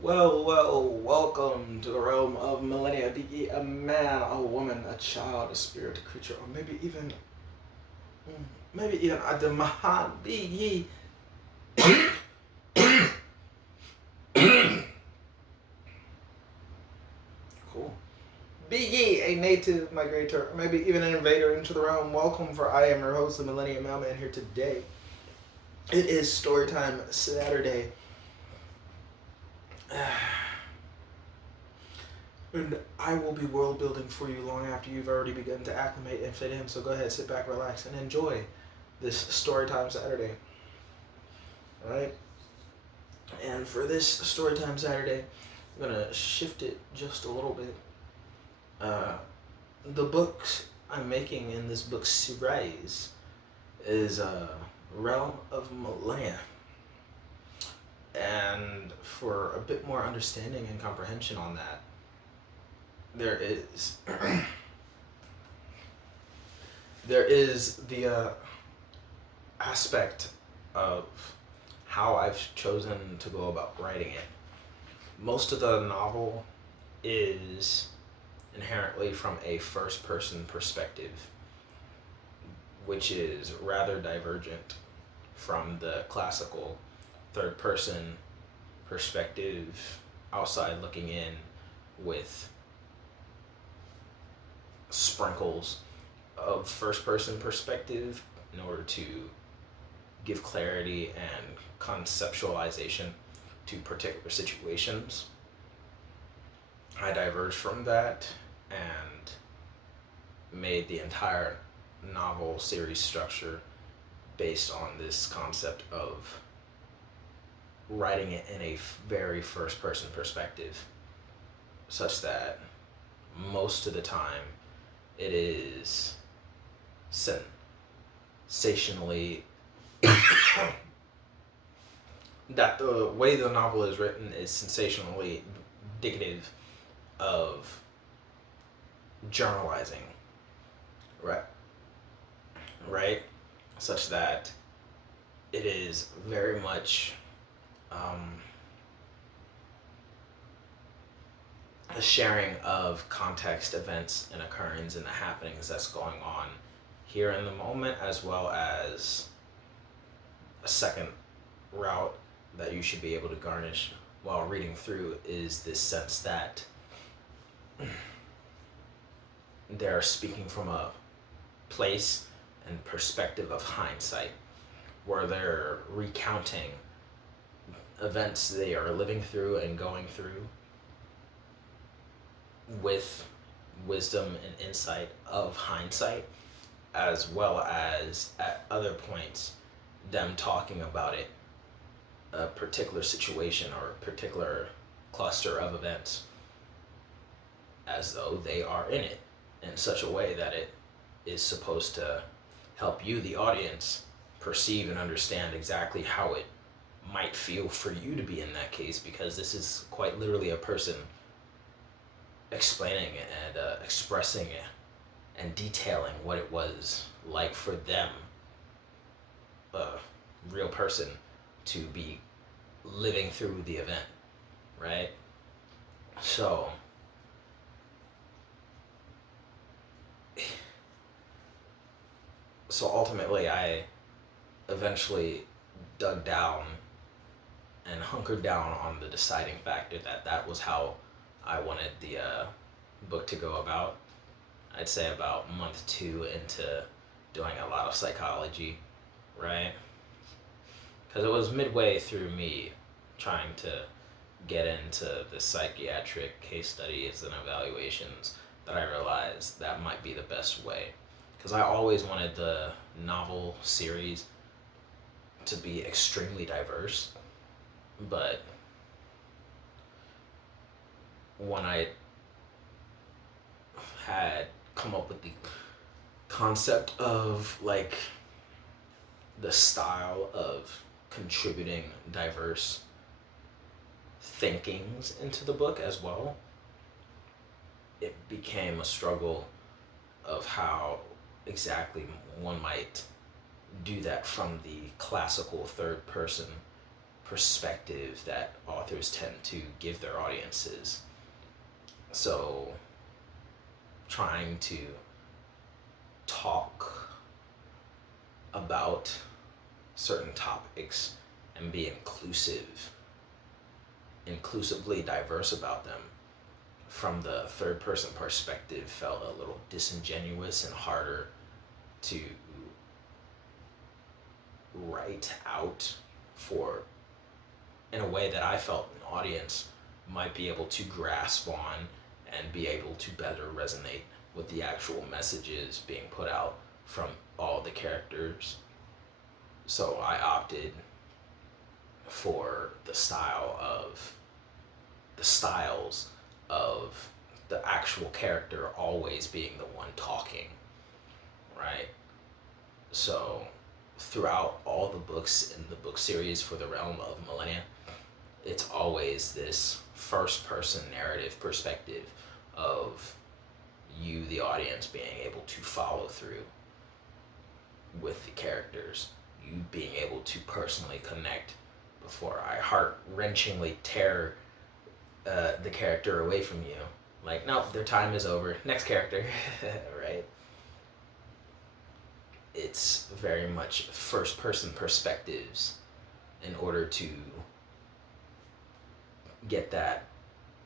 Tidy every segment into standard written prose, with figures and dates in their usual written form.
Welcome to the realm of Millenia. Be ye a man, a woman, a child, a spirit, a creature, or maybe even a demahan. Be ye cool. Be ye a native migrator, or maybe even an invader into the realm. Welcome, for I am your host, the Millennium Mailman, here today. It is Storytime Saturday. And I will be world building for you long after you've already begun to acclimate and fit in. So go ahead, sit back, relax, and enjoy this Storytime Saturday. Alright? And for this Storytime Saturday, I'm going to shift it just a little bit. The books I'm making in this book series is Realm of Millenia. And for a bit more understanding and comprehension on that, there is the aspect of how I've chosen to go about writing it. Most of the novel is inherently from a first-person perspective, which is rather divergent from the classical third-person perspective, outside looking in with sprinkles of first-person perspective in order to give clarity and conceptualization to particular situations. I diverged from that and made the entire novel series structure based on this concept of writing it in a very first-person perspective, such that most of the time it is sensationally that the way the novel is written is sensationally indicative of journalizing, right, such that it is very much a sharing of context, events, and occurrence, and the happenings that's going on here in the moment, as well as a second route that you should be able to garnish while reading through is this sense that they're speaking from a place and perspective of hindsight, where they're recounting events they are living through and going through with wisdom and insight of hindsight, as well as at other points them talking about it, a particular situation or a particular cluster of events, as though they are in it in such a way that it is supposed to help you, the audience, perceive and understand exactly how it might feel for you to be in that case, because this is quite literally a person explaining and expressing and detailing what it was like for them, a real person, to be living through the event, right? So ultimately I eventually dug down and hunkered down on the deciding factor that was how I wanted the book to go about. I'd say about month 2 into doing a lot of psychology, right? Because it was midway through me trying to get into the psychiatric case studies and evaluations that I realized that might be the best way. Because I always wanted the novel series to be extremely diverse, but when I had come up with the concept of like the style of contributing diverse thinkings into the book as well, it became a struggle of how exactly one might do that from the classical third person perspective that authors tend to give their audiences. So, trying to talk about certain topics and be inclusively diverse about them from the third person perspective felt a little disingenuous and harder to write out for, in a way that I felt an audience might be able to grasp on and be able to better resonate with the actual messages being put out from all the characters. So I opted for the styles of the actual character always being the one talking, right? So throughout all the books in the book series for the Realm of Millenia, it's always this first person narrative perspective of you, the audience, being able to follow through with the characters, you being able to personally connect before I heart-wrenchingly tear the character away from you. Like, nope, their time is over. Next character, right? It's very much first-person perspectives in order to get that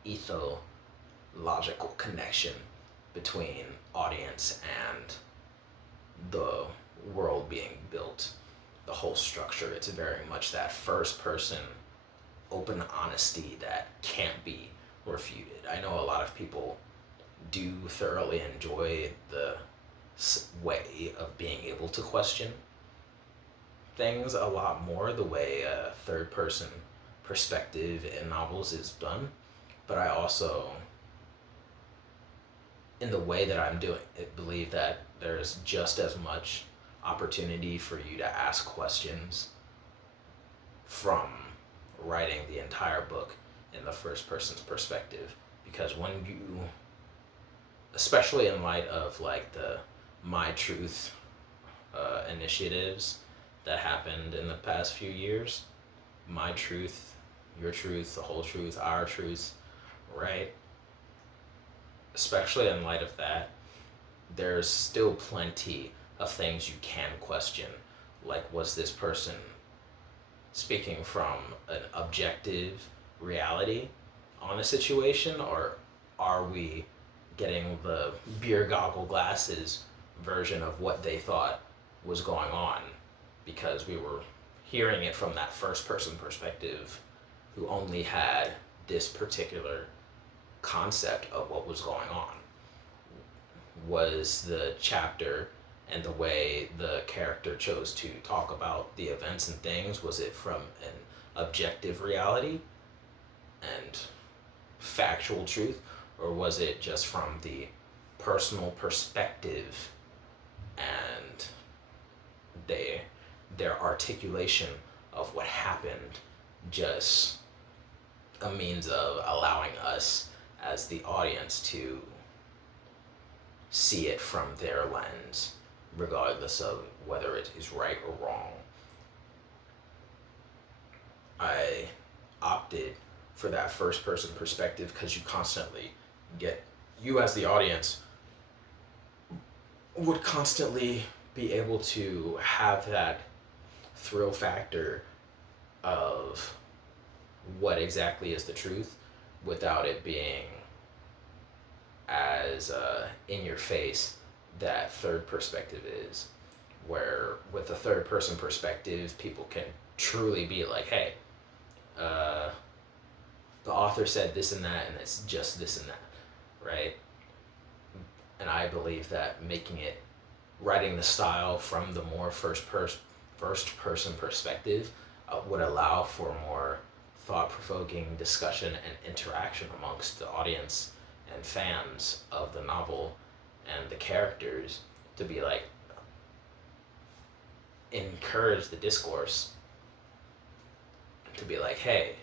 ethological connection between audience and the world being built, the whole structure. It's very much that first-person open honesty that can't be refuted. I know a lot of people do thoroughly enjoy the way of being able to question things a lot more, the way a third person perspective in novels is done. But I also, in the way that I'm doing it, believe that there's just as much opportunity for you to ask questions from writing the entire book in the first person's perspective. Because when you, especially in light of like the My Truth initiatives that happened in the past few years, My Truth, Your Truth, The Whole Truth, Our Truth, right? Especially in light of that, there's still plenty of things you can question. Like, was this person speaking from an objective reality on a situation, or are we getting the beer goggle glasses version of what they thought was going on because we were hearing it from that first person perspective who only had this particular concept of what was going on? Was the chapter and the way the character chose to talk about the events and things, was it from an objective reality and factual truth, or was it just from the personal perspective and their articulation of what happened, just a means of allowing us as the audience to see it from their lens, regardless of whether it is right or wrong? I opted for that first person perspective because you as the audience would constantly be able to have that thrill factor of what exactly is the truth without it being as in your face that third perspective is. Where with the third person perspective, people can truly be like, hey, the author said this and that, and it's just this and that, right? And I believe that writing the style from the more first person perspective would allow for more thought-provoking discussion and interaction amongst the audience and fans of the novel and the characters, to be like, encourage the discourse to be like, hey,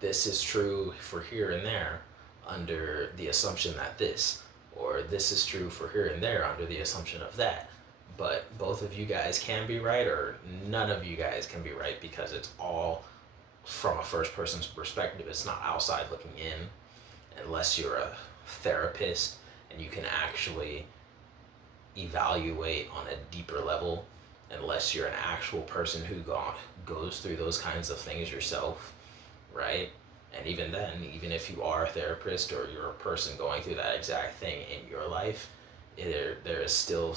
this is true for here and there under the assumption that this, or this is true for here and there under the assumption of that. but both of you guys can be right, or none of you guys can be right, because it's all from a first person's perspective. It's not outside looking in, unless you're a therapist and you can actually evaluate on a deeper level, unless you're an actual person who goes through those kinds of things yourself, right? And even then, even if you are a therapist or you're a person going through that exact thing in your life, there is still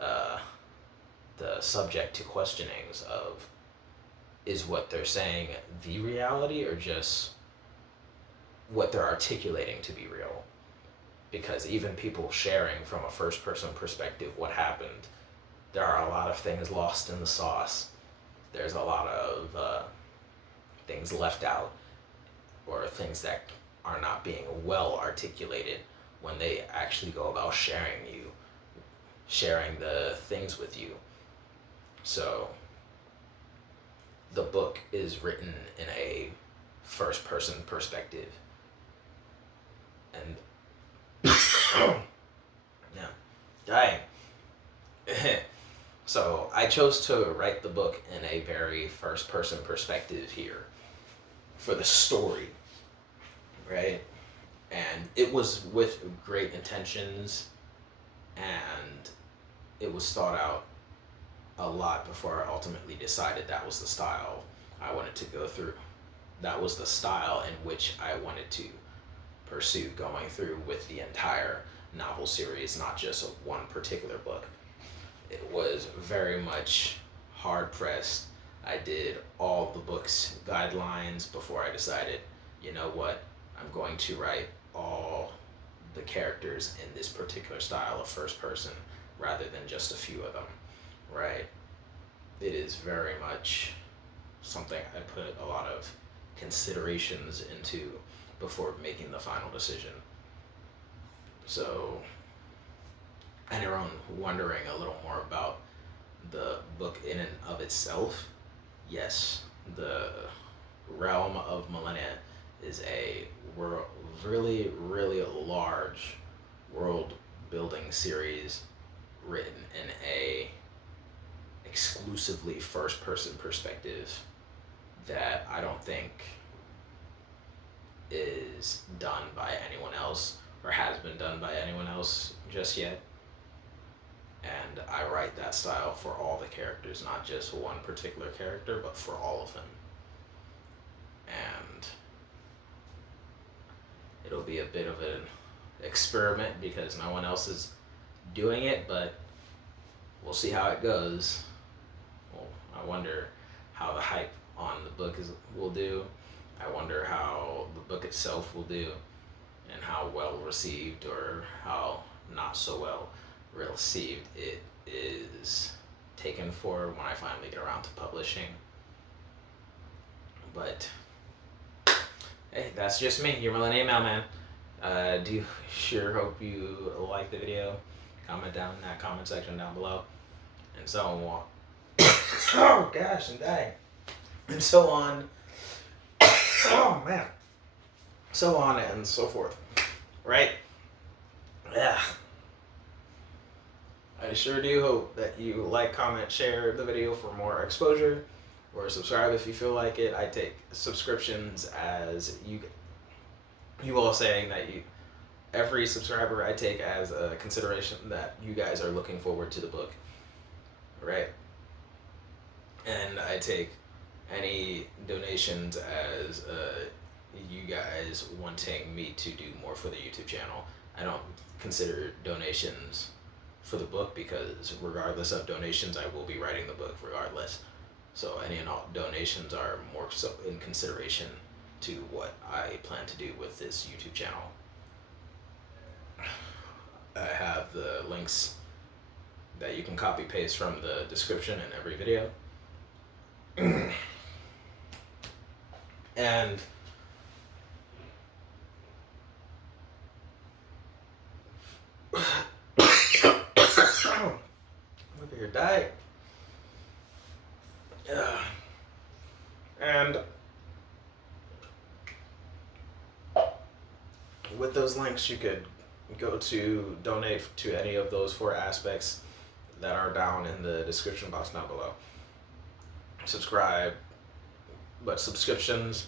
uh, the subject to questionings of, is what they're saying the reality, or just what they're articulating to be real? Because even people sharing from a first person perspective what happened, there are a lot of things lost in the sauce. There's a lot of things left out, or things that are not being well articulated when they actually go about sharing the things with you. So the book is written in a first person perspective. And yeah, dang. So I chose to write the book in a very first person perspective here for the story, right? And it was with great intentions, and it was thought out a lot before I ultimately decided that was the style I wanted to go through. That was the style in which I wanted to pursue going through with the entire novel series, not just one particular book. It was very much hard pressed. I did all the book's guidelines before I decided, you know what, I'm going to write all the characters in this particular style of first person rather than just a few of them, right? It is very much something I put a lot of considerations into before making the final decision. So, anyone wondering a little more about the book in and of itself, yes, the realm of Millenia is a really, really large world building series written in a exclusively first person perspective that I don't think is done by anyone else, or has been done by anyone else just yet. And I write that style for all the characters, not just one particular character, but for all of them. And it'll be a bit of an experiment because no one else is doing it, but we'll see how it goes. Well, I wonder how the hype on the book will do. I wonder how the book itself will do, and how well received or how not so well received it is taken for when I finally get around to publishing. But hey, that's just me, your Millenia Mailman. Do sure hope you like the video. Comment down in that comment section down below, and so on. Oh gosh, and dang, and so on. Oh man, so on and so forth, right? Yeah. I sure do hope that you like, comment, share the video for more exposure, or subscribe if you feel like it. I take subscriptions as you all saying that every subscriber I take as a consideration that you guys are looking forward to the book, right? And I take any donations as you guys wanting me to do more for the YouTube channel. I don't consider donations for the book because regardless of donations, I will be writing the book regardless. So any and all donations are more so in consideration to what I plan to do with this YouTube channel. I have the links that you can copy paste from the description in every video. And look at your diet. And with those links, you could go to donate to any of those 4 aspects that are down in the description box down below. Subscribe, but subscriptions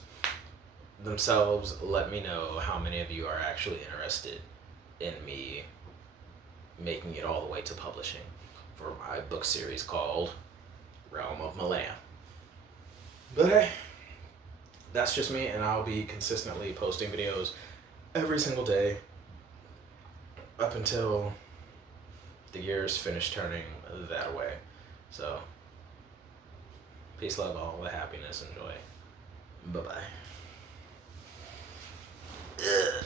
themselves let me know how many of you are actually interested in me making it all the way to publishing for my book series called Realm of Millenia. But hey, that's just me, and I'll be consistently posting videos every single day up until the years finish turning that way. So, peace, love, all the happiness, and joy. Bye-bye. Ugh.